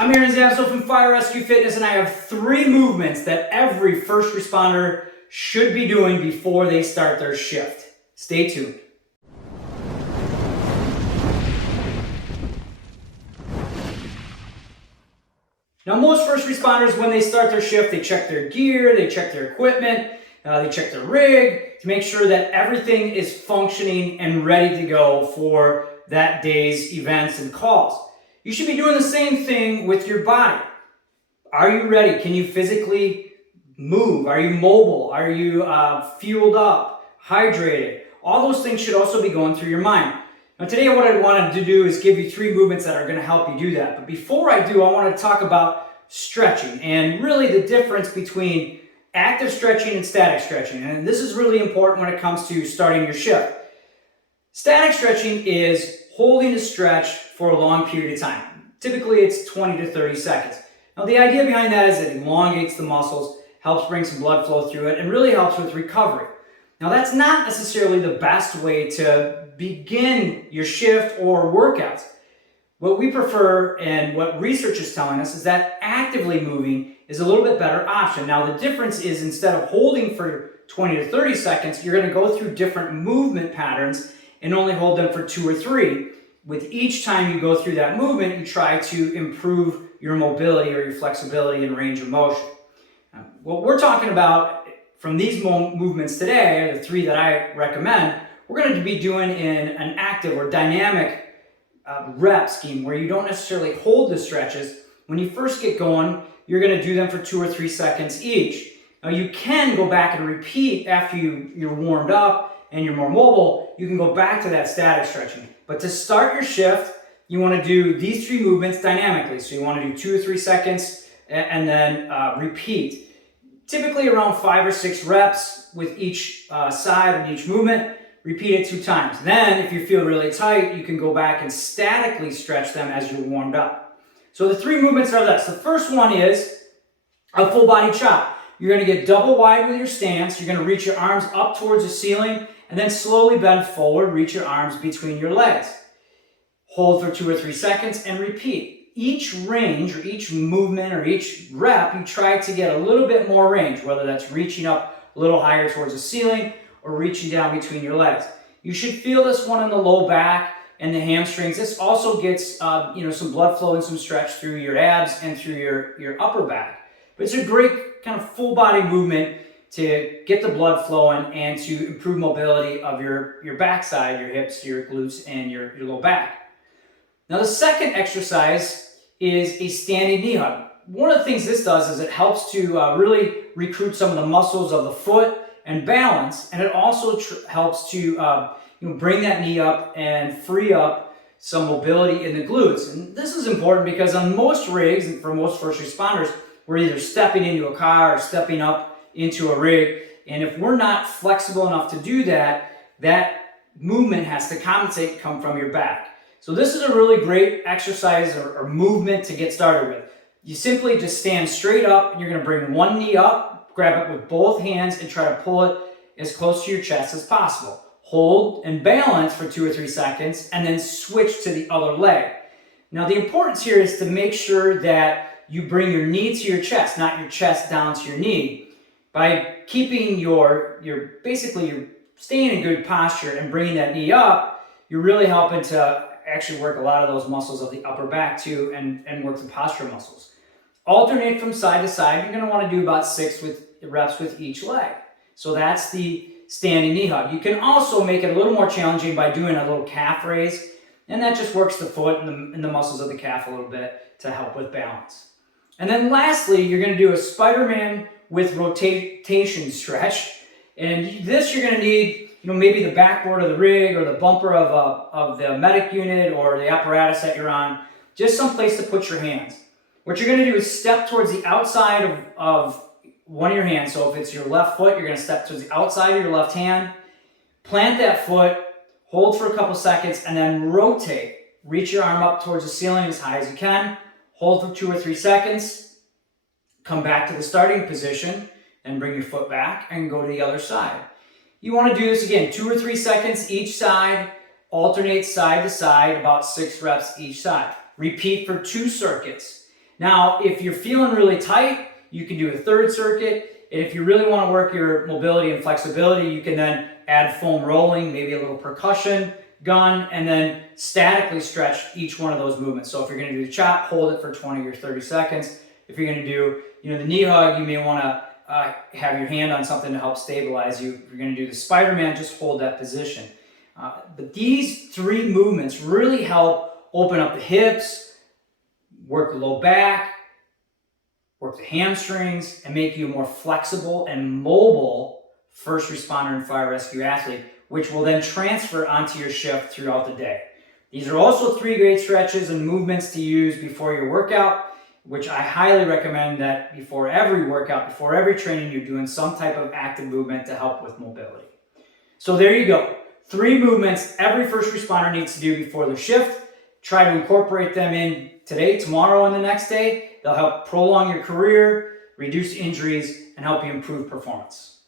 I'm Aaron Zamso from Fire Rescue Fitness, and I have 3 movements that every first responder should be doing before they start their shift. Stay tuned. Now, most first responders, when they start their shift, they check their gear, they check their equipment, they check their rig to make sure that everything is functioning and ready to go for that day's events and calls. You should be doing the same thing with your body. Are you ready? Can you physically move? Are you mobile? Are you fueled up, hydrated? All those things should also be going through your mind. Now today what I wanted to do is give you 3 movements that are going to help you do that. But before I do, I want to talk about stretching and really the difference between active stretching and static stretching. And this is really important when it comes to starting your shift. Static stretching is holding a stretch for a long period of time. Typically it's 20 to 30 seconds. Now the idea behind that is it elongates the muscles, helps bring some blood flow through it, and really helps with recovery. Now that's not necessarily the best way to begin your shift or workouts. What we prefer and what research is telling us is that actively moving is a little bit better option. Now the difference is instead of holding for 20 to 30 seconds, you're going to go through different movement patterns and only hold them for 2 or 3. With each time you go through that movement, you try to improve your mobility or your flexibility and range of motion. What we're talking about from these movements today, the 3 that I recommend, we're going to be doing in an active or dynamic rep scheme where you don't necessarily hold the stretches. When you first get going, you're going to do them for 2 or 3 seconds each. Now you can go back and repeat after you're warmed up and you're more mobile. You can go back to that static stretching. But to start your shift, you want to do these 3 movements dynamically. So you want to do 2 or 3 seconds and then repeat. Typically around 5 or 6 reps with each side and each movement. Repeat it 2 times. Then if you feel really tight, you can go back and statically stretch them as you're warmed up. So the 3 movements are this. The first one is a full body chop. You're going to get double wide with your stance. You're going to reach your arms up towards the ceiling and then slowly bend forward, reach your arms between your legs. Hold for 2 or 3 seconds and repeat. Each range or each movement or each rep, you try to get a little bit more range, whether that's reaching up a little higher towards the ceiling or reaching down between your legs. You should feel this one in the low back and the hamstrings. This also gets some blood flow and some stretch through your abs and through your upper back. But it's a great kind of full body movement to get the blood flowing and to improve mobility of your backside, your hips, your glutes, and your low back. Now the second exercise is a standing knee hug. One of the things this does is it helps to really recruit some of the muscles of the foot and balance, and it also helps to bring that knee up and free up some mobility in the glutes. And this is important because on most rigs and for most first responders, we're either stepping into a car or stepping up into a rig, and if we're not flexible enough to do that, that movement has to compensate and come from your back. So this is a really great exercise or movement to get started with. You simply just stand straight up, and you're going to bring one knee up, grab it with both hands, and try to pull it as close to your chest as possible. Hold and balance for 2 or 3 seconds, and then switch to the other leg. Now the importance here is to make sure that you bring your knee to your chest, not your chest down to your knee. By keeping you're staying in good posture and bringing that knee up, you're really helping to actually work a lot of those muscles of the upper back too and work the posture muscles. Alternate from side to side. You're going to want to do about 6 reps with each leg. So that's the standing knee hug. You can also make it a little more challenging by doing a little calf raise, and that just works the foot and the muscles of the calf a little bit to help with balance. And then lastly, you're going to do a Spiderman with rotation stretch. And this you're going to need, maybe the backboard of the rig or the bumper of the medic unit or the apparatus that you're on, just some place to put your hands. What you're going to do is step towards the outside of one of your hands. So if it's your left foot, you're going to step towards the outside of your left hand, plant that foot, hold for a couple seconds, and then rotate. Reach your arm up towards the ceiling as high as you can. Hold for 2 or 3 seconds. Come back to the starting position and bring your foot back and go to the other side. You want to do this again, 2 or 3 seconds each side. Alternate side to side, about 6 reps each side. Repeat for 2 circuits. Now, if you're feeling really tight, you can do a third circuit. And if you really want to work your mobility and flexibility, you can then add foam rolling, maybe a little percussion gun, and then statically stretch each one of those movements. So if you're going to do the chop, hold it for 20 or 30 seconds. If you're going to do, the knee hug, you may want to have your hand on something to help stabilize you. If you're going to do the Spiderman, just hold that position. But these 3 movements really help open up the hips, work the low back, work the hamstrings, and make you a more flexible and mobile first responder and fire rescue athlete, which will then transfer onto your shift throughout the day. These are also 3 great stretches and movements to use before your workout, which I highly recommend that before every workout, before every training, you're doing some type of active movement to help with mobility. So there you go. 3 movements every first responder needs to do before their shift. Try to incorporate them in today, tomorrow, and the next day. They'll help prolong your career, reduce injuries, and help you improve performance.